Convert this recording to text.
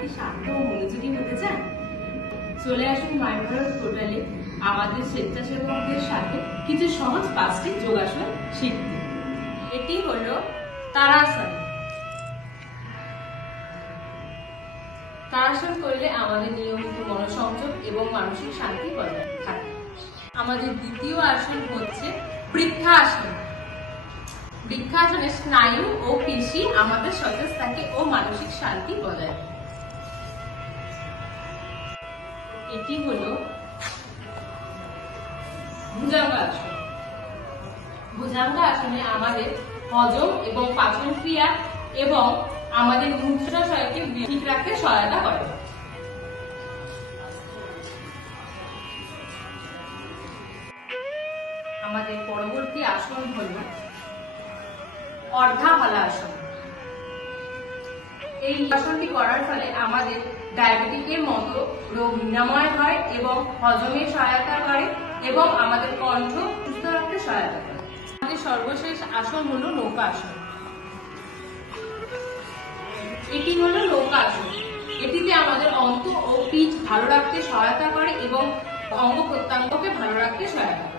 কি শান্ত ও মনোযোগী হতে চান? চলে আসুন মাই ভারত পোর্টালে আমাদের স্বেচ্ছাসেবকদের সাথে কিছু সহজ 5টি যোগাসন শিখতে। এটি হলো তারাসন। তারাসন করলে আমাদের নিয়মিত মনোসংযোগ এবং মানসিক শান্তি বজায় থাকে। আমাদের দ্বিতীয় আসন হচ্ছে বৃক্ষাসন। বৃক্ষাসনে স্নায়ু ও পেশি আমাদের সতেজ থাকে ও মানসিক শান্তি বজায় থাকে। এটি হলো ভুজঙ্গাসন। ভুজঙ্গাসনে আমাদের হজম এবং পাচন ক্রিয়া এবং আমাদের মূত্রাশয়কে ঠিক রাখতে সহায়তা করে। আমাদের পরবর্তী আসন হলো অর্ধাহলাসন। এই আসনটি করার ফলে আমাদের ডায়াবেটিসের মতো রোগ নিরাময় হয় এবং হজমে সহায়তা করে এবং আমাদের কণ্ঠ সুস্থ রাখতে সহায়তা করে। আমাদের সর্বশেষ আসন হলো নৌকাসন। এটি হলো নৌকাসন। এটিতে আমাদের অন্ত ও পিঠ ভালো রাখতে সহায়তা করে এবং অঙ্গ প্রত্যঙ্গকে ভালো রাখতে সহায়তা করে।